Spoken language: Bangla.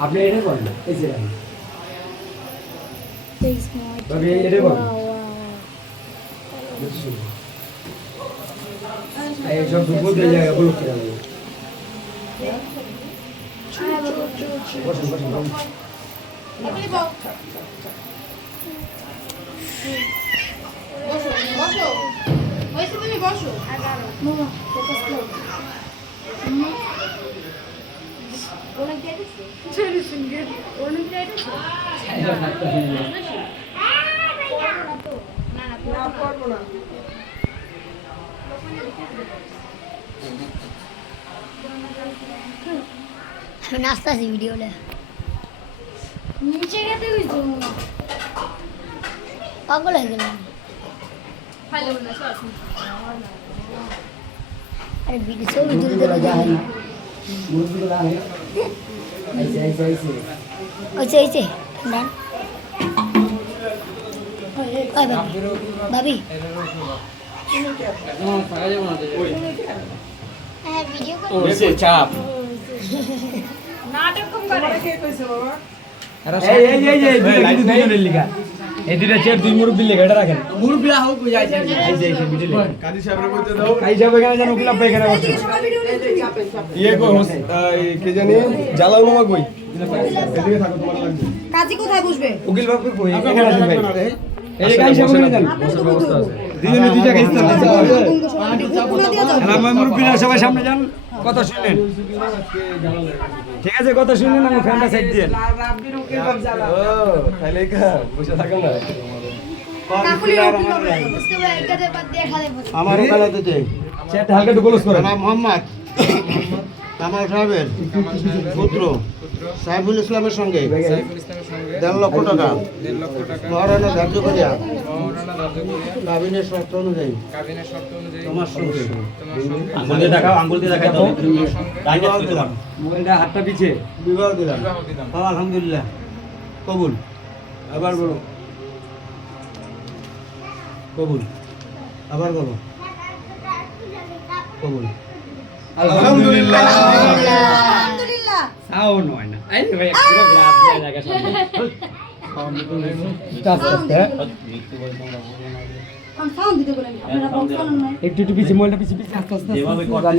আপনি এটা করেন এই যে তবে এটা করেন এই সব দুপুর দিয়ে জায়গা বলো কি লাগে বসুন বসুন আপনি বসো বসো বসো তুমি বসো মামা ফোকাস করো ওনা কি আছে চলে শুনগে ওনা কি আছে না করব না আমি নাচতাছি ভিডিওলে নিচে গেতে হইছো পাগল হয়ে গেলাম ভালো না সব আরে ভিডিও ছবি তুলতে যায় মুরগিগুলো আছে ऐसे ওইছে ওইছে ডান ওই ভাবি হ্যাঁ ভিডিও কর ওইছে চাপ নাটক কম করে কে কইছে বাবা এই কিন্তু দুজনের লিখা এই দুইটা চেয়ার দুই মুরব্বি লিখা এটা রাখেন মুরব্বিরা হোক বুঝাই যায় এই যে মিডিলে কাজী সাহেবরে বলতে দাও কাজী সাহেব এখানে জানো উকিল আপনি এখানে বসে ইয়ে কো কে জানি জালাল মামা কই এদিকে থাকো তোমার লাগবে কাজী কোথায় বসবে উকিল বাবু কই এখানে আসেন ভাই এই যে কাজী সাহেব এখানে যান বসার ব্যবস্থা আছে দুজনে দুই জায়গায় স্থান দিতে দিতে আমার মুরব্বিরা সবাই সামনে যান কথা শুনেন ঠিক আছে কথা শুনেন আমি ফ্যানটা সাইড দিয়ে রাব্বির উকিল বাপ জ্বালা ও তাহলে কা বসে থাকো না কাকুলি উকিল বাপ বুঝতে পারে এটাতে বাদ দেখা দেব আমার ওখানে দিতে চেয়ারটা হালকা একটু ক্লোজ করেন নাম মোহাম্মদ কামাল সাহেবের পুত্র সাইফুল ইসলামের সঙ্গে 1.5 লক্ষ টাকা মহারণা ধার্য করিয়া কাবিনের শর্ত অনুযায়ী তোমার সঙ্গে আঙ্গুল দিয়ে দেখাও বিবাহ দিলাম মোবাইলটা হাতটা পিছে বিবাহ দিলাম আলহামদুলিল্লাহ কবুল আবার বলো কবুল আবার বলো কবুল আলহামদুলিল্লাহ আলহামদুলিল্লাহ সাউন্ড হয় না এই ভাই একটা গ্রাফ দেয়া জায়গা সামনে সাউন্ড দিতে বলেন আপনারা বক্স বানান নাই একটু পিছে মোবাইলটা পিছে আস্তে আস্তে